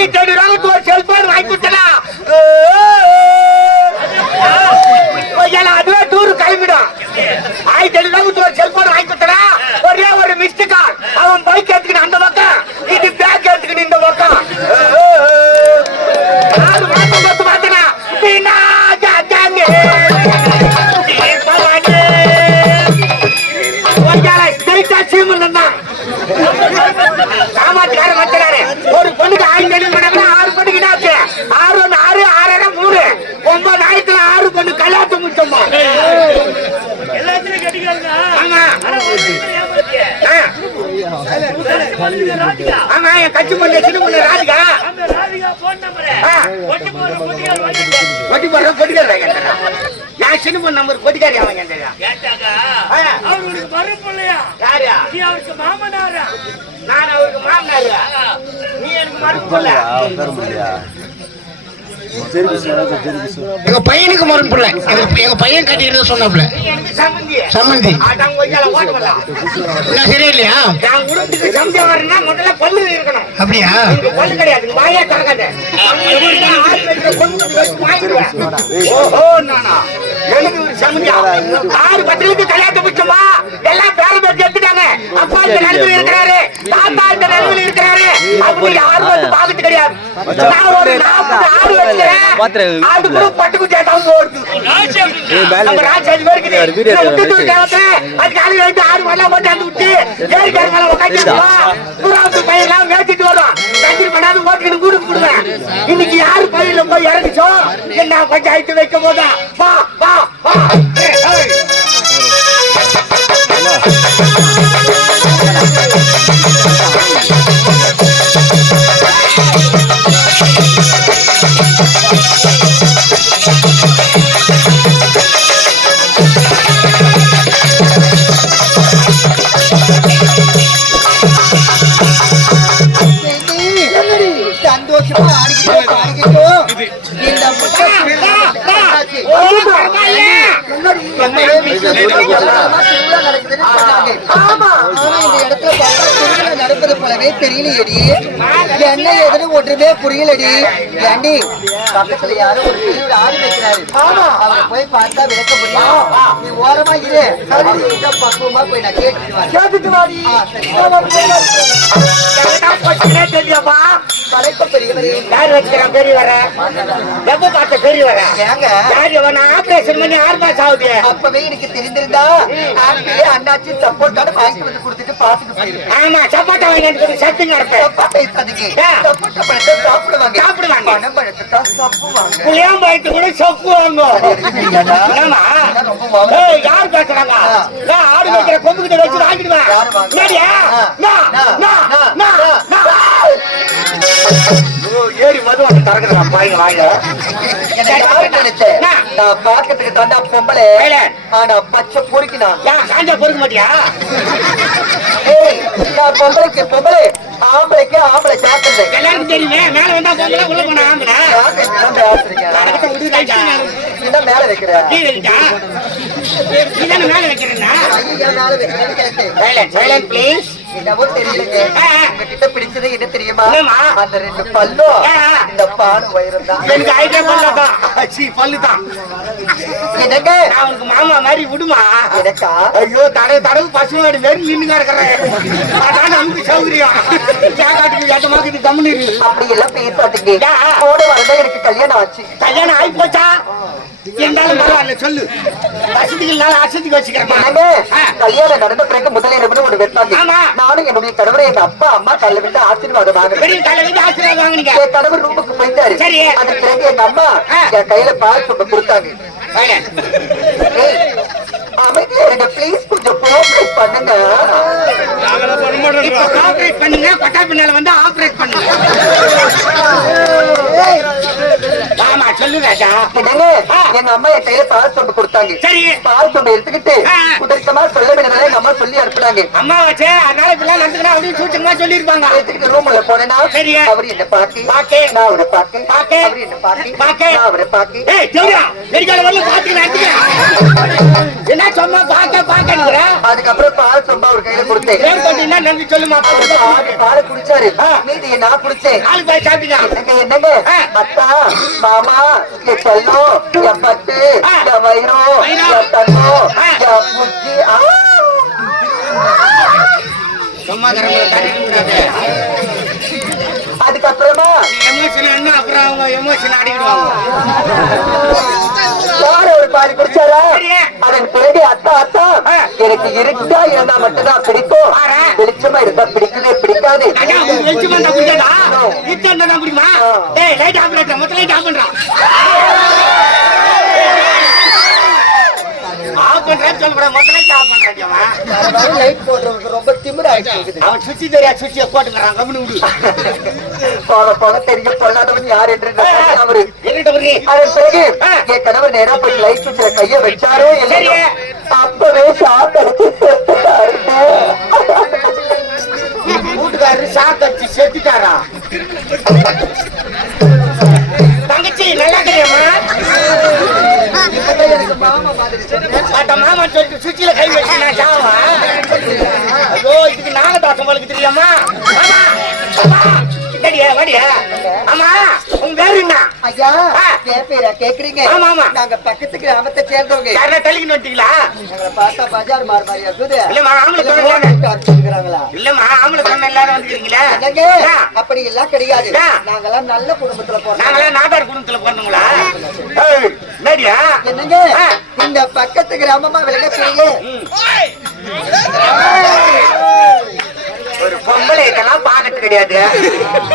₹1500 ஒரு செல்போன் வாங்கி கொடுத்தா அதுவே டூரு கிளம்பிடும். ₹1500 ஒரு செல்போன் வாங்கி கொடுத்தா ஒரே ஒரு மிஸ்டு கால். அவன் பைக் எடுத்துக்கிட்டு அந்த பக்கம், இது பேக் எடுத்துக்கிட்டு இந்த பக்கம். 6 மாசம் பத்து பார்த்தனா சாமாச்சார மச்சாரு ஒரு பொண்ணுக்கு 5,000 6 பொண்ணுக்கு என்னாச்சு? 6 1 6 6 3 9 ஆயிரத்துல 6 பொண்ணு கல்யாணத்தை முடிச்சோமா? ஆமா என் கட்சி பொண்ணு சின்ன பொண்ணு ராதிகா கொட்டி போடுற கொட்டிக்காரி நான் சின்ன பொண்ணு நம்பர் கொட்டிக்காரி அவன் அவருக்கு மாமனாரா? நான் அவருக்கு மாமனாரா? நீ எனக்கு மறுப்புல எங்க பையனுக்கு மறுப்புல எங்க பையன் கட்டிக்கிறத சொன்னாப்ல சம்மந்தி சரியில்லையா? முதல்ல பல்லு இருக்கணும். அப்படியா? பல்லு கிடையாது, வாயா திறக்காத. எனக்கு ஒரு சம்மந்தியா 6 பத்திரிக்கு கல்யாணத்தை முடிச்சோமா? எல்லாம் பேர பேசி எடுத்துட்டாங்க. அப்பா இந்த நிலைமையில் இருக்கிறாரு, தாத்தா இந்த நிலைமையில் இருக்கிறாரு. அப்படி யாரும் வந்து பாக்குறது கிடையாது. நான் ஒரு 40 ஆடு வச்சுக்கிறேன். ஆடு கூட பட்டுக்குட்டி ஏதாவது போடுது. நம்ம ராஜாஜி இருக்குது. அது காலையில் வந்து 6 மணி போட்டு அந்த விட்டு 7 பேர் மேல உட்காந்து பையெல்லாம் வேச்சிட்டு வரும். தண்ணீர் பண்ணாது ஓட்டுக்கிட்டு கூடு கூடுவேன். இன்னைக்கு யாரு பையில போய் இறங்கிச்சோ என்ன பஞ்சாயத்து வைக்க போதா? வா வா வா. சந்தோஷமா அடிக்கிட்டோ இந்த நடப்பது போலவே தெரியலையடி. என்ன எதுன்னு ஒன்றுமே புரியலடி. ஏண்டி பக்கத்துல யாரும் ஒரு பெரிய ஆடு வைக்கிறாரு, அவரை போய் பார்த்தா விளக்க முடியும். நீ ஓரமா இரு, பக்குவமா போய் நான் கேட்டுட்டு வாடி. தெரியாமா தலைப்பு பெரியவரே யார் வைக்கிற பெரியவர எப்ப பார்த்த பெரியவர ஆபரேஷன் பண்ணி 6 மாசம் ஆகுது. அப்பவே எனக்கு தெரிந்திருந்தா ஆப்பிளே அண்ணாச்சி சப்போர்ட்டான வாங்கி வந்து கொடுத்துட்டு பாத்துட்டு போயிருக்கேன். ஆமா சப்போட்டா வாங்கி வந்து சத்திங்க இருப்பேன். சப்போட்டா சதிக்கு சப்போட்டா பழத்தை சாப்பிடுவாங்க பணம் பழத்தை தான் சாப்பிடுவாங்க. புளியாம் பழத்தை கூட சாப்பிடுவாங்க. ஆமா யார் பேசுறாங்க? ஆடு வைக்கிற கொம்பு கிட்ட வச்சு வாங்கிடுவேன். ஏறி மதுவாங்க தரக்குறா பாருங்க வாங்க. நான் பாக்கிறதுக்கு தாண்டா பொம்பளை, ஆனா பச்சை பொறுக்கினா காஞ்சா பொறுக்க மாட்டியா? நான் பொம்பளைக்கு பொம்பளை, ஆம்பளைக்கு ஆம்பளை சாப்பிடுறது எல்லாருக்கும் தெரியுமே. மேல வந்தா பொம்பளை, உள்ள போனா ஆம்பளை. மேல வைக்கிறேன் மேல வைக்கிறேன் பிளீஸ். என்னவோ தெரியலங்க, உங்ககிட்ட பிடிச்சது என்ன தெரியுமா? அந்த 2 பல்லும் இந்த பாடு வயிறு தான். எனக்கு ஐடியா பண்ணலாம். பல்லுதான் என்னங்க அவனுக்கு மாமா மாதிரி விடுமா? எனக்கா? ஐயோ தடவு பசுமாடு வெறும் நின்று கிடக்குறேன். நமக்கு சௌகரியம் ஏற்றமாக்கு கம்முனு. அப்படி எல்லாம் பேசாதீங்க. போட வரதான் எனக்கு கல்யாணம் ஆச்சு. கல்யாணம் ஆகி போச்சா? இருந்தாலும் பரவாயில்ல சொல்லு. வசதிகள்னால அசதிக்கு வச்சுக்கிறேன். கல்யாணம் நடந்த பிறகு முதலிரவு ஒரு வெட்டாங்க. நானும் என்னுடைய கணவரை எங்க அப்பா அம்மா தள்ள விட்டு ஆசீர்வாதம் வாங்க. கணவர் ரூமுக்கு போயிட்டாரு. அதுக்கு பிறகு எங்க அம்மா என் கையில பால் சொம்ப கொடுத்தாங்க. அமைதியா இருங்க பிளீஸ், கொஞ்சம் கோஆபரேட் பண்ணுங்க. கோஆபரேட் பண்ணுங்க, பட்டா பின்னால வந்து ஆபரேட் பண்ணுங்க. ஆமா சொல்லு. என்னங்க எங்க அம்மா என் கையில பால் சொம்பு கொடுத்தாங்க. சரி, பால் சொம்பு எடுத்துக்கிட்டு உதர்க்கமா சொல்ல வேண்டியதால எங்க அம்மா சொல்லி அனுப்புனாங்க. அம்மா வச்சே அதனால இப்பெல்லாம் நடந்துக்கணும் அப்படின்னு சூச்சமா சொல்லிருப்பாங்க. எடுத்துக்கிட்டு ரூம்ல போனேன்னா அவரு என்ன பாக்கி நான் அவரை பாக்க அவரு என்ன பாக்கி நான் அவரை பாக்கி என்ன சொன்னா அதுக்கப்புறம் பால் சொம்பா ஒரு கையில கொடுத்தேன். சொல்லுமா பால் குடிச்சாரு, மீதி நான் குடிச்சேன். என்னங்க அத்தா மாமா என் செல்லம் என் பட்டு என் வயிறம் என் தங்கம் என் புச்சி அதுக்கப்புறமா அப்புறம் அவங்க எமோஷன் அடிக்கிடுவாங்க. ஒரு பாதி குடிச்சாரா அதன் பிறகு அத்தா அத்தா எனக்கு இருக்கா இருந்தா மட்டும்தான் பிடிக்கும், வெளிச்சமா இருந்தா பிடிக்கவே பிடிக்காது. ரொம்ப திமிராயிடுச்சு. அவன் சுத்தி தெரியா சுத்திய போட்டுக்கிறான். போக போக தெரிஞ்ச பொல்லாதவன் யார் என்று அவரு அதன் பிறகு என் கணவர் நேரா போய் லைட் சுவிட்சில கைய வச்சாரோ இல்லையோ அப்பவே சாப்பிட்டு வீட்டுக்காரரு சாக்கடிச்சு செத்துட்டாரா? தங்கச்சி நல்லா தெரியுமா? மாமா சொல்லிட்டு சுவிட்சில கை வச்சு சாவா? ஐயோ இதுக்கு நாகதாசம் உங்களுக்கு தெரியாமா? கேக்குறீங்க? நாங்க பக்கத்து கிராமத்தை சேர்ந்தவங்க. பார்த்தா பஜார் மாறியா அப்படி எல்லாம் கிடையாது. நாங்கெல்லாம் நல்ல குடும்பத்துல போறோம். நாட்டார் குடும்பத்துல போறோங்களா? என்னங்க இந்த பக்கத்து கிராமமா விலகக்கூடிய ஒரு பொம்பளை இதெல்லாம் பாக்கத்து கிடையாது.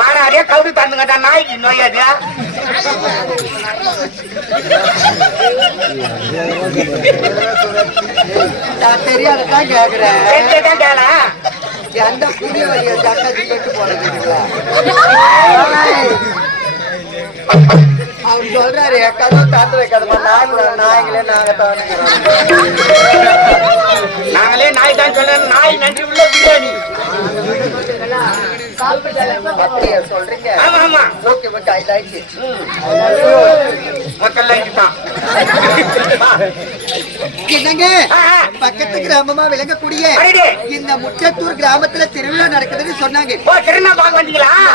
பாடாதே கவுது தந்துங்க நாய்க்கு நோயாது. நான் தெரியாததான் கேக்குறேன். எந்த புதிய வழியை சட்டத்தை கேட்டு போறீங்களா? அவர் சொல்றாரு கதவு தாத்து வைக்காதமா நாய்களே நாங்களே நாய் தான் சொல்றேன். நாய் நன்றி உள்ள பிரியாணி சொல்றீங்க. என்னங்க பக்கத்து கிராமமா விளங்கக்கூடிய இந்த முற்றத்தூர் கிராமத்துல திருவிழா நடக்குதுன்னு சொன்னாங்க.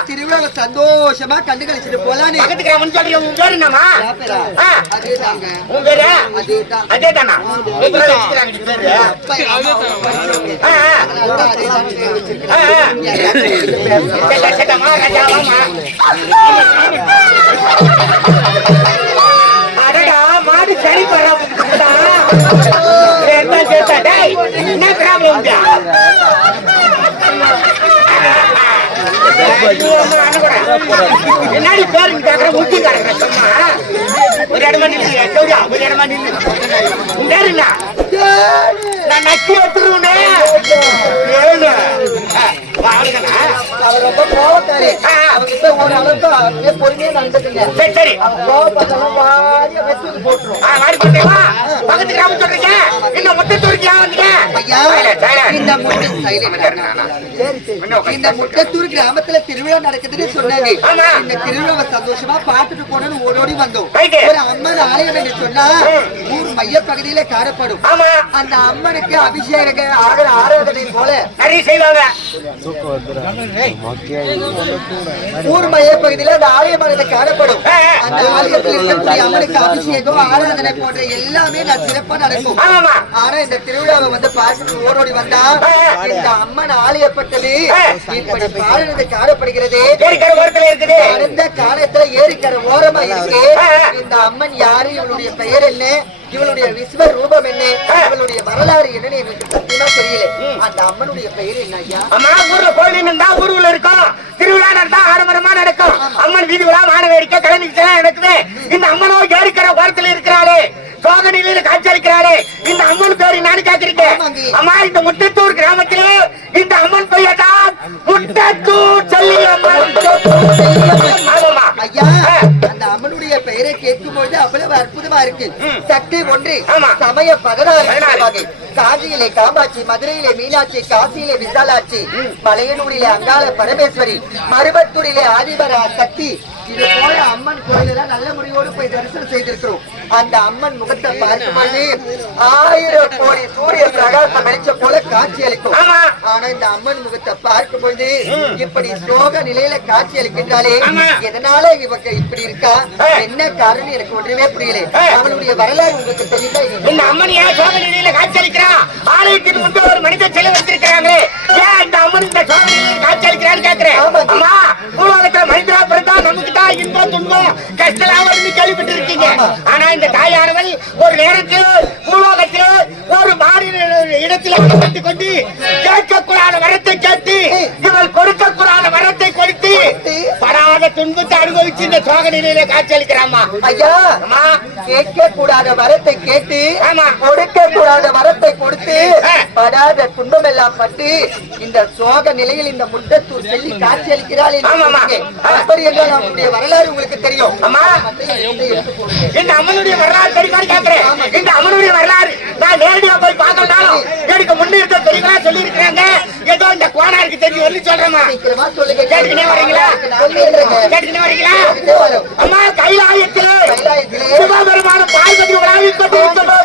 திருவிழா சந்தோஷமா கண்டு கழிச்சிட்டு போலான்னு. மாடு சரி என்னாடி பேரு கேக்குற முக்கிய சொன்னா ஒரு இடமா நில்லுங்க. ஒரு இடமா நில்லுங்க. நான் நக்கி எடுத்துருவேன். ரொம்ப கோவக்காரி. அவங்கிட்ட ஒரு அளவுக்கு பொறுமையா நடந்துக்குங்க. சரி போட்டுரும். பக்கத்து கிராமம் சொல்றீங்க. இந்த முட்டத்தூருக்கு ஏன் வந்தீங்க? இந்த முட்டத்தூர் கிராமத்துல திருவிழா நடக்குதுன்னு சொன்னாங்க. இந்த திருவிழாவை சந்தோஷமா பார்த்துட்டு போனோம்னு ஓடோடி வந்தோம். ஒரு அம்மன் ஆலயம் என்று சொன்னா ஊர் மைய பகுதியில காணப்படும். அந்த அம்மனுக்கு அபிஷேக ஆராதனை போல நிறைய செய்வாங்க. ஊர் மைய பகுதியில அந்த ஆலயமானது காணப்படும். அந்த ஆலயத்தில் இருக்கக்கூடிய அம்மனுக்கு அபிஷேகம் ஆராதனை போன்ற எல்லாமே சிறப்பா நடக்கும். ஆனா இந்த திருவிழாவை வந்து பார்த்துட்டு ஓடோடி வந்தா இந்த அம்மன் ஆலயப்பட்டது இப்படி பாடுறது காணப்படுகிறது. அந்த காலத்துல ஏரிக்கரை ஓரமா இருக்கு. இந்த அம்மன் யாரு, இவளுடைய பெயர் என்ன, இவளுடைய விஸ்வரூபம் என்ன, இவளுடைய வரலாறு என்னன்னு எனக்கு சத்தியமா தெரியல. அந்த அம்மனுடைய பெயர் என்ன ஐயா? அம்மா ஊர்ல கோயில் இருந்தா ஊர்ல இருக்கும். திருவிழா நடந்தா ஆடம்பரமா நடக்கும். அம்மன் வீதி விழா வான வேடிக்கை கலைநிகழ்ச்சி நடக்குது. இந்த அம்மனோ ஏரிக்கரை ஓரத்துல இருக்கிறாளே, சோகநிலையில காட்சியளிக்கிறாளே, இந்த அம்மன் பேரு நான் கேட்டிருக்கேன். அம்மா இந்த முட்டத்தூர் கிராமத்திலே இந்த அம்மன் பெயர் தான் முட்டத்தூர் செல்லியம்மன். ஐயா அந்த அம்மனுடைய பெயரை கேட்கும் அற்புதமா இருக்கு. சக்தி ஒன்று, சமய 16 வகை. காஞ்சியிலே காமாட்சி, மதுரையிலே மீனாட்சி, காசியிலே விசாலாட்சி, மலையனூரிலே அங்காள பரமேஸ்வரி, மருவத்தூரிலே ஆதிபரா சக்தி. இது போல அம்மன் கோயிலெல்லாம் நல்ல முறையோடு போய் தரிசனம் செய்திருக்கிறோம். அந்த அம்மன் முகத்தை பார்க்கும்போது 1000 கோடி சூரிய பிரகாசம் வெளிச்ச போல காட்சி அளிக்கும். ஆனா இந்த அம்மன் முகத்தை பார்க்கும்போது இப்படி சோக நிலையில காட்சி அளிக்கின்றாலே, எதனால இவங்க இப்படி இருக்கா, என்ன காரணம் எனக்கு ஒன்றுமே புரியல. அவளுடைய வரலாறு உங்களுக்கு தெரியுதா? இந்த அம்மன் ஏன் சோக நிலையில காட்சி அளிக்கிறா? ஆலயத்தின் முன்பு ஒரு மனித சிலை வச்சிருக்காங்க. ஏன் இந்த அம்மன் இந்த சோக நிலையில காட்சி அளிக்கிறான்னு கேட்கிறேன். அம்மா, பூலோகத்துல மனிதரா பிறந்தா நமக்கு தான் இன்பம் துன்பம் கஷ்டம் கேள்விப்பட்டு இருக்கீங்க. ஆனா இந்த தாயானவள் ஒரு நேரத்தில் பூலோகத்தில் ஒரு மாநில இடத்தில் கட்டுக் கொண்டு கேட்கக்கூடாத வரத்தை கேட்டு இவள் கொடுக்கக்கூடாத வரத்தை கொடுத்து படாத துன்பத்தை அனுபவிச்சு இந்த சோக நிலையில காட்சி அளிக்கிறாமா. ஐயா, கேட்க கூடாத வரத்தை கேட்டு கொடுக்க கூடாத வரத்தை கொடுத்து படாத துன்பம் எல்லாம் பட்டு இந்த சோக நிலையில் இந்த முட்டத்தூர் செல்லி காட்சி அளிக்கிறாள். அப்படி என்றால் நம்முடைய வரலாறு உங்களுக்கு தெரியும். இந்த அம்மனுடைய வரலாறு தெரியுமான்னு கேட்கிறேன். இந்த அம்மனுடைய வரலாறு நான் நேரடியா போய் பார்க்கறதாலும் எனக்கு முன்னிறுத்த தெரியுமா சொல்லி இருக்கிறாங்க. ஏதோ இந்த கோணாருக்கு தெரியும் சொல்றேமா. கேட்டுக்கினே வரீங்களா? கேட்டுக்கினே வரீங்களா? அம்மா, கைலாயத்தில் சிவபெருமான பார்வதி உலாவிக் கொண்டிருக்கிறது.